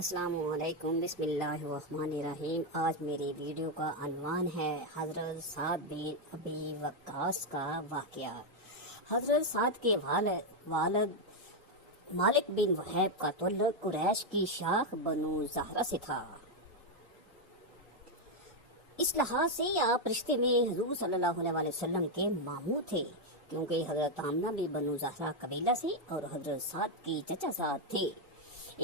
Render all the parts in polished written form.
السلام علیکم، بسم اللہ الرحمن الرحیم۔ آج میری ویڈیو کا عنوان ہے حضرت سعد بن ابی وقاص کا واقعہ۔ حضرت سعد کے والد مالک بن وہیب کا تعلق قریش کی شاخ بنو زہرہ سے تھا۔ اس لحاظ سے آپ رشتے میں حضور صلی اللہ علیہ وسلم کے ماموں تھے، کیونکہ حضرت آمنہ بھی بنو زہرہ قبیلہ سے اور حضرت سعد کی چچا سعد تھے۔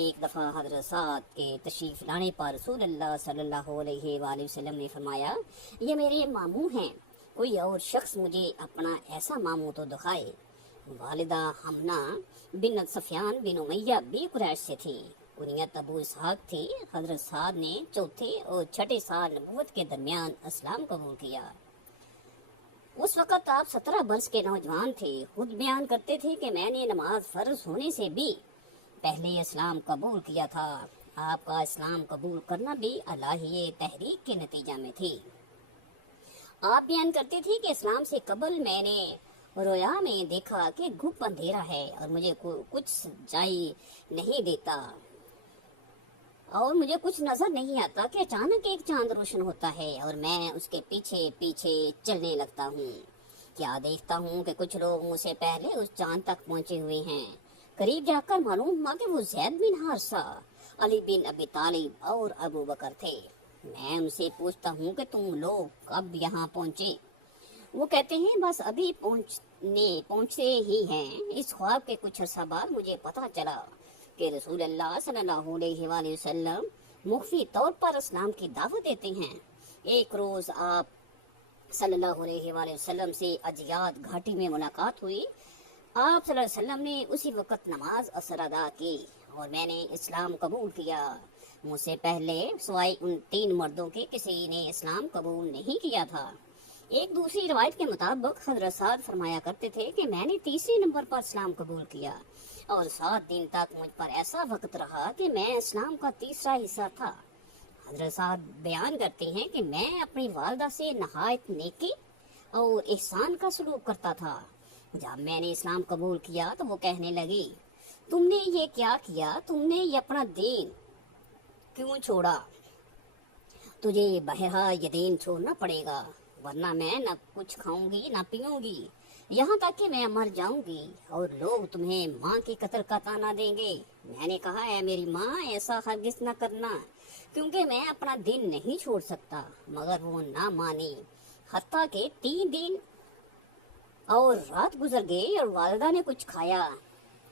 ایک دفعہ حضرت سعد کے تشریف لانے پر رسول اللہ صلی اللہ علیہ وآلہ وسلم نے فرمایا، یہ میرے ماموں ہیں، کوئی اور شخص مجھے اپنا ایسا ماموں تو دکھائے۔ والدہ حمنہ بنت سفیان بن امیہ بھی قریش سے تھی، کنیت ابو اسحاق تھی۔ حضرت سعد نے چوتھے اور چھٹے سال نبوت کے درمیان اسلام قبول کیا۔ اس وقت آپ 17 برس کے نوجوان تھے۔ خود بیان کرتے تھے کہ میں نے نماز فرض ہونے سے بھی پہلے اسلام قبول کیا تھا۔ آپ کا اسلام قبول کرنا بھی الہی تحریک کے نتیجہ میں تھی۔ آپ بیان کرتے تھے کہ اسلام سے قبل میں نے رویا میں دیکھا کہ گھپ اندھیرا ہے اور مجھے کچھ سجائی نہیں دیتا اور مجھے کچھ نظر نہیں آتا کہ اچانک ایک چاند روشن ہوتا ہے اور میں اس کے پیچھے پیچھے چلنے لگتا ہوں۔ کیا دیکھتا ہوں کہ کچھ لوگ مجھ سے پہلے اس چاند تک پہنچے ہوئے ہیں۔ قریب جا کر معلوم ہوا کہ وہ زید بن حارثہ، علی بن ابی طالب اور ابو بکر تھے۔ میں ان سے پوچھتا ہوں کہ تم لوگ کب یہاں پہنچے؟ وہ کہتے ہیں بس ابھی پہنچتے ہی ہیں۔ اس خواب کے کچھ عرصہ بعد مجھے پتہ چلا کہ رسول اللہ صلی اللہ علیہ وآلہ وسلم مخفی طور پر اسلام کی دعوت دیتے ہیں۔ ایک روز آپ صلی اللہ علیہ وآلہ وسلم سے اجیاد گھاٹی میں ملاقات ہوئی۔ آپ صلی اللہ علیہ وسلم نے اسی وقت نماز عصر ادا کی اور میں نے اسلام قبول کیا۔ مجھ سے پہلے سوائے ان 3 مردوں کے کسی نے اسلام قبول نہیں کیا تھا۔ ایک دوسری روایت کے مطابق حضرت سعد فرمایا کرتے تھے کہ میں نے 3 نمبر پر اسلام قبول کیا اور 7 دن تک مجھ پر ایسا وقت رہا کہ میں اسلام کا 3 حصہ تھا۔ حضرت سعد بیان کرتے ہیں کہ میں اپنی والدہ سے نہایت نیکی اور احسان کا سلوک کرتا تھا۔ جب میں نے اسلام قبول کیا تو وہ کہنے لگی، تم نے یہ کیا کیا؟ تم نے یہ اپنا دین کیوں چھوڑا؟ تجھے بہرحال یہ دین چھوڑنا پڑے گا، ورنہ میں نہ کچھ کھاؤں گی نہ پیوں گی، یہاں تک کہ میں مر جاؤں گی اور لوگ تمہیں ماں کے قتل کا طعنہ دیں گے۔ میں نے کہا، اے میری ماں، ایسا ہرگز نہ کرنا، کیونکہ میں اپنا دین نہیں چھوڑ سکتا۔ مگر وہ نہ مانی، حتیٰ کہ 3 دن اور رات گزر گئی اور والدہ نے کچھ کھایا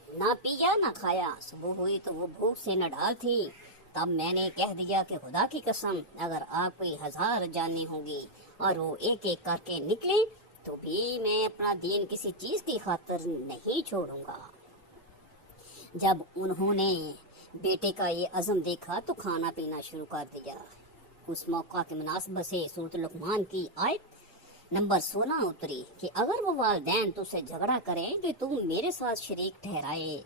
نہ پیا نہ کھایا۔ صبح ہوئی تو وہ بھوک سے نڈال تھی۔ تب میں نے کہہ دیا کہ خدا کی قسم، اگر آپ کو 1000 جانیں ہوں گی اور وہ ایک ایک کر کے نکلے تو بھی میں اپنا دین کسی چیز کی خاطر نہیں چھوڑوں گا۔ جب انہوں نے بیٹے کا یہ عزم دیکھا تو کھانا پینا شروع کر دیا۔ اس موقع کے مناسبت سے سورۃ لقمان کی آیت نمبر 16 اتری کہ اگر وہ والدین تجھ سے جھگڑا کریں کہ تم میرے ساتھ شریک ٹھہرائے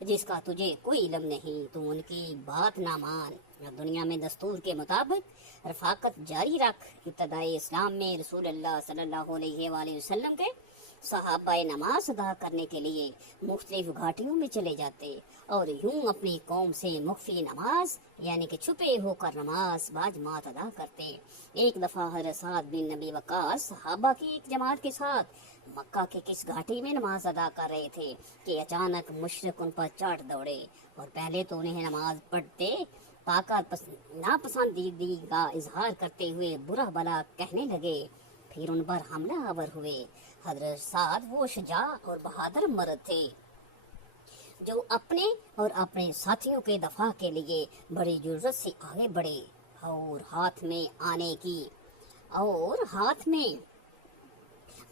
جس کا تجھے کوئی علم نہیں، تو ان کی بات نہ مان اور دنیا میں دستور کے مطابق رفاقت جاری رکھ۔ ابتدائی اسلام میں رسول اللہ صلی اللہ علیہ وآلہ وسلم کے صحابہ نماز ادا کرنے کے لیے مختلف گھاٹیوں میں چلے جاتے اور یوں اپنی قوم سے مخفی نماز یعنی کہ چھپے ہو کر نماز باجماعت ادا کرتے۔ ایک دفعہ حضرت سعد بن ابی وقاص صحابہ کی ایک جماعت کے ساتھ مکہ کے کس گھاٹی میں نماز ادا کر رہے تھے کہ اچانک مشرک ان پر چڑھ دوڑے اور پہلے تو انہیں نماز پڑھتے پا کر ناپسندیدگی کا اظہار کرتے ہوئے برا بھلا کہنے لگے، پھر ان پر حملہ آور ہوئے۔ حضرت سعد وہ شجاع اور بہادر مرد تھے جو اپنے اور اپنے ساتھیوں کے دفاع کے لیے بڑی جرأت سے آگے بڑھے اور ہاتھ میں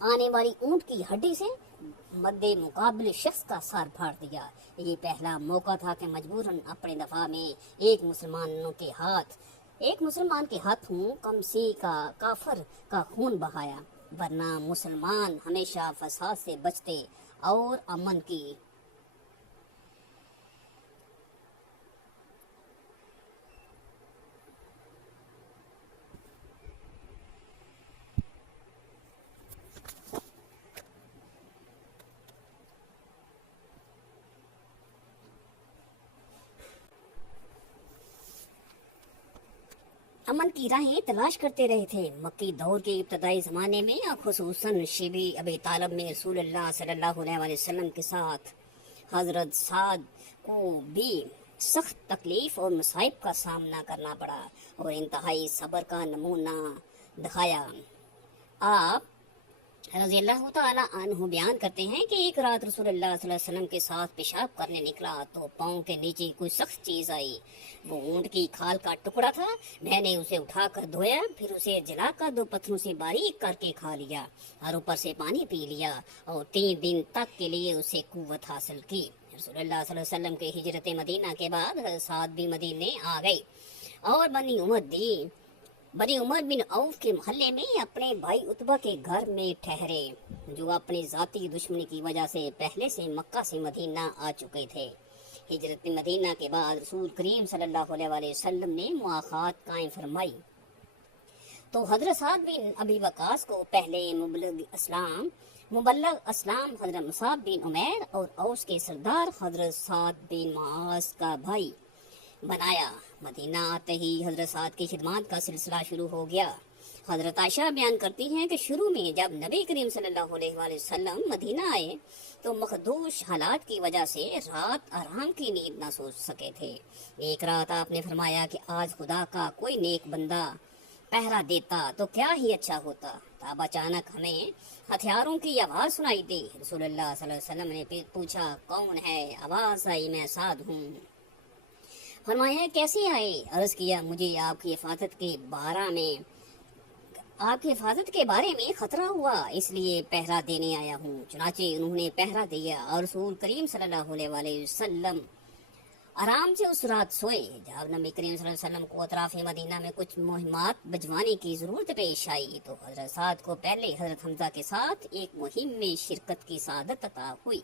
آنے والی اونٹ کی ہڈی سے مد مقابل شخص کا سر پھاڑ دیا۔ یہ پہلا موقع تھا کہ مجبوراً اپنے دفاع میں ایک مسلمان کے ہاتھوں کمسی کا کافر کا خون بہایا، ورنہ مسلمان ہمیشہ فساد سے بچتے اور امن کی امن کی راہیں تلاش کرتے رہے تھے۔ مکی دور کے ابتدائی زمانے میں خصوصاً شیبی ابی طالب میں رسول اللہ صلی اللہ علیہ وسلم کے ساتھ حضرت سعد کو بھی سخت تکلیف اور مصائب کا سامنا کرنا پڑا اور انتہائی صبر کا نمونہ دکھایا۔ آپ رضی اللہ تعالیٰ عنہ بیان کرتے ہیں کہ ایک رات رسول اللہ صلی اللہ علیہ وسلم کے ساتھ پیشاب کرنے نکلا تو پاؤں کے نیچے کوئی سخت چیز آئی۔ وہ اونٹ کی کھال کا ٹکڑا تھا۔ میں نے اسے اٹھا کر دھویا، پھر اسے جلا کر 2 پتھروں سے باریک کر کے کھا لیا اور اوپر سے پانی پی لیا اور 3 دن تک کے لیے اسے قوت حاصل کی۔ رسول اللہ صلی اللہ علیہ وسلم کے ہجرت مدینہ کے بعد سعد بھی مدینے آ گئی اور بنی عمر بن عوف کے محلے میں اپنے بھائی عتبہ کے گھر میں ٹھہرے، جو اپنی ذاتی دشمنی کی وجہ سے پہلے سے مکہ سے مدینہ آ چکے تھے۔ ہجرت مدینہ کے بعد رسول کریم صلی اللہ علیہ وسلم نے مواخات قائم فرمائی تو حضرت سعد بن ابی وقاص کو پہلے مبلغ اسلام حضرت مصعب بن عمیر اور اوس کے سردار حضرت سعد بن معاذ کا بھائی بنایا۔ مدینہ آتے ہی حضرت سعد کی خدمات کا سلسلہ شروع ہو گیا۔ حضرت عائشہ بیان کرتی ہیں کہ شروع میں جب نبی کریم صلی اللہ علیہ وسلم مدینہ آئے تو مخدوش حالات کی وجہ سے رات آرام کی نیند نہ سو سکے تھے۔ ایک رات آپ نے فرمایا کہ آج خدا کا کوئی نیک بندہ پہرا دیتا تو کیا ہی اچھا ہوتا۔ تب اچانک ہمیں ہتھیاروں کی آواز سنائی دی۔ رسول اللہ صلی اللہ علیہ وسلم نے پوچھا کون ہے؟ آواز آئی میں سعد ہوں۔ فرمایا کیسے آئے؟ عرض کیا مجھے آپ کی حفاظت کے بارے میں خطرہ ہوا، اس لیے پہرا دینے آیا ہوں۔ چنانچہ انہوں نے پہرا دیا اور رسول کریم صلی اللہ علیہ وسلم آرام سے اس رات سوئے۔ جب نبی کریم صلی اللہ علیہ وسلم کو اطراف مدینہ میں کچھ مہمات بجوانے کی ضرورت پیش آئی تو حضرت سعد کو پہلے حضرت حمزہ کے ساتھ ایک مہم میں شرکت کی سعادت عطا ہوئی۔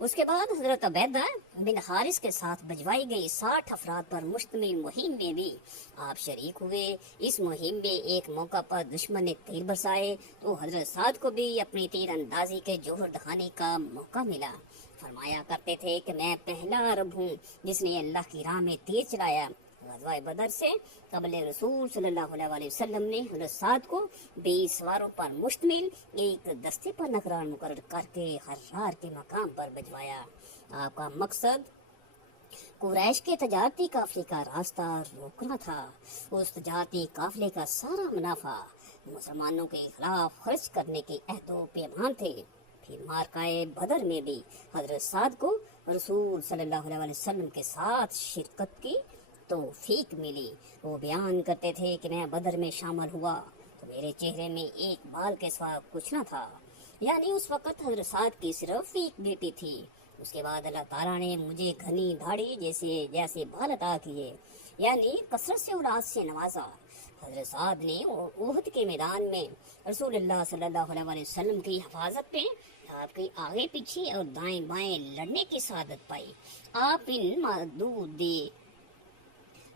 اس کے بعد حضرت عبیدہ بن حارث کے ساتھ بجوائی گئی 60 افراد پر مشتمل مہم میں بھی آپ شریک ہوئے۔ اس مہم میں ایک موقع پر دشمن نے تیر برسائے تو حضرت سعد کو بھی اپنی تیر اندازی کے جوہر دکھانے کا موقع ملا۔ فرمایا کرتے تھے کہ میں پہلا عرب ہوں جس نے اللہ کی راہ میں تیر چلایا۔ غزوہ بدر سے قبل رسول صلی اللہ علیہ وسلم نے حضرت سعد کو 20 سواروں پر مشتمل ایک دستے پر نگران مقرر کر کے حرار کے مقام پر بھجوایا۔ آپ کا مقصد قریش کے تجارتی قافلے کا راستہ روکنا تھا۔ اس تجارتی قافلے کا سارا منافع مسلمانوں کے خلاف خرچ کرنے کے عہد و پیمان تھے۔ پھر مارکائے بدر میں بھی حضرت سعد کو رسول صلی اللہ علیہ وسلم کے ساتھ شرکت کی توفیق ملی۔ وہ بیان کرتے تھے کہ میں بدر میں شامل ہوا تو میرے چہرے میں ایک بال کے سوا کچھ نہ تھا، یعنی اس وقت حضرت سعد کی صرف ایک بیٹی تھی۔ اس کے بعد اللہ تعالیٰ نے مجھے گھنی دھاڑی جیسے بال عطا کیے، یعنی کثرت سے اولاد سے نوازا۔ حضرت سعد نے احد کے میدان میں رسول اللہ صلی اللہ علیہ وسلم کی حفاظت میں آپ کے آگے پیچھے اور دائیں بائیں لڑنے کی سعادت پائی۔ آپ ان معدود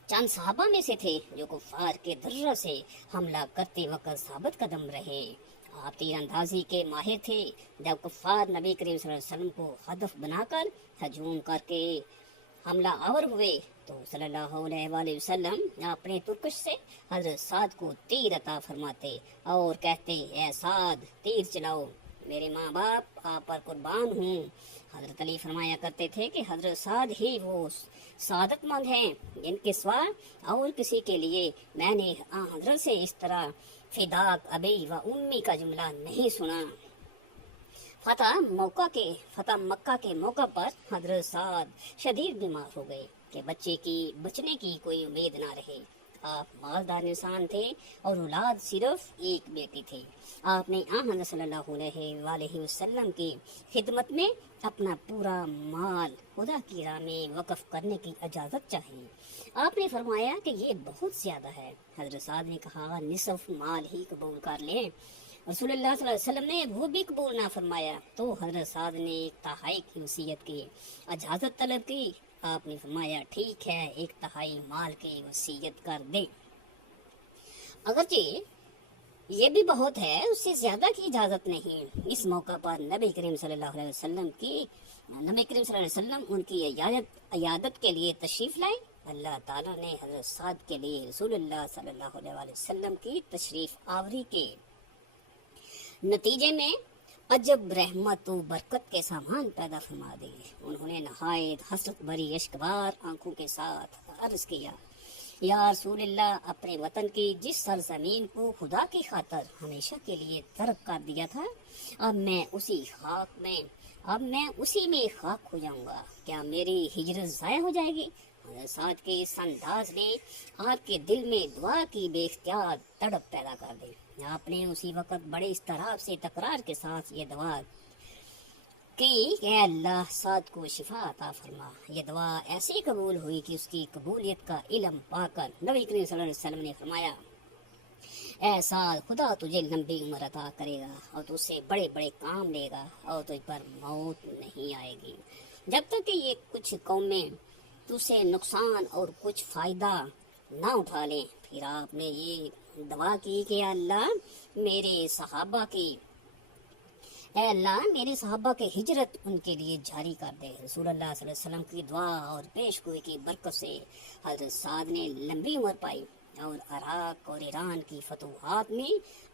چند صحابہ میں سے تھے جو کفار کے درہ سے حملہ کرتے وقت ثابت قدم رہے۔ آپ تیر اندازی کے ماہر تھے۔ جب کفار نبی کریم صلی اللہ علیہ وسلم کو ہدف بنا کر ہجوم کر کے حملہ آور ہوئے تو صلی اللہ علیہ وسلم اپنے ترکش سے حضرت سعد کو تیر عطا فرماتے اور کہتے اے سعد تیر چلاؤ، میرے ماں باپ آپ پر قربان ہوں۔ حضرت علی فرمایا کرتے تھے کہ حضرت سعد ہی وہ سعادت مند ہیں جن کے سوا اور کسی کے لیے میں نے حضرت سے اس طرح فداک ابی و امی کا جملہ نہیں سنا۔ فتح مکہ کے موقع پر حضرت سعد شدید بیمار ہو گئے کہ بچنے کی کوئی امید نہ رہے۔ آپ مالدار انسان تھے اور اولاد صرف ایک بیٹی تھی۔ آپ نے حضرت صلی اللہ علیہ وسلم کی خدمت میں اپنا پورا مال خدا کی راہ میں وقف کرنے کی اجازت چاہی۔ آپ نے فرمایا کہ یہ بہت زیادہ ہے۔ حضرت سعد نے کہا نصف مال ہی قبول کر لیں۔ رسول اللہ صلی اللہ علیہ وسلم نے وہ بھی قبول نہ فرمایا تو حضرت سعد نے 1/3 کی وصیت کی، اجازت طلب کی۔ آپ نے فرمایا ٹھیک ہے 1/3 مال کی وصیت کر دیں۔ اگرچہ یہ بھی بہت ہے، اس سے زیادہ کی اجازت نہیں۔ اس موقع پر نبی کریم صلی اللہ علیہ وسلم ان کی عیادت کے لیے تشریف لائے اللہ تعالیٰ نے حضرت سعد کے لیے رسول اللہ صلی اللہ علیہ وسلم کی تشریف آوری کے نتیجے میں عجب رحمت و برکت کے سامان پیدا فرما دیے۔ انہوں نے نہایت حسرت بری اشکبار آنکھوں کے ساتھ عرض کیا، یا رسول اللہ، اپنے وطن کی جس سرزمین کو خدا کی خاطر ہمیشہ کے لیے ترک کر دیا تھا، اب میں اسی میں خاک ہو جاؤں گا، کیا میری ہجرت ضائع ہو جائے گی؟ حضرت سعد کے اس انداز نے آپ کے دل میں دعا کی بے اختیار تڑپ پیدا کر دی۔ آپ نے اسی وقت بڑے اضطراب سے تکرار کے ساتھ یہ دعا کی کہ اے اللہ، سعد کو شفا عطا فرما۔ یہ دعا ایسی قبول ہوئی کہ اس کی قبولیت کا علم پا کر نبی کریم صلی اللہ علیہ وسلم نے فرمایا، اے سعد، خدا تجھے لمبی عمر عطا کرے گا اور تجھ سے بڑے بڑے کام لے گا اور تجھ پر موت نہیں آئے گی جب تک کہ یہ کچھ قومیں تجھ سے نقصان اور کچھ فائدہ نہ اٹھا لیں۔ پھر آپ نے یہ دعا کی کہ اے اللہ میرے صحابہ کے ہجرت ان کے لیے جاری کر دے۔ رسول اللہ صلی اللہ علیہ وسلم کی دعا اور پیش گوئی کی برکت سے حضرت سعد نے لمبی عمر پائی اور عراق اور ایران کی فتوحات میں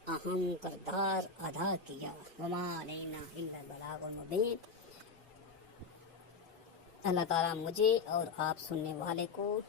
اہم کردار ادا کیا۔ وما علینا الا البلاغ المبین۔ اللہ تعالیٰ مجھے اور آپ سننے والے کو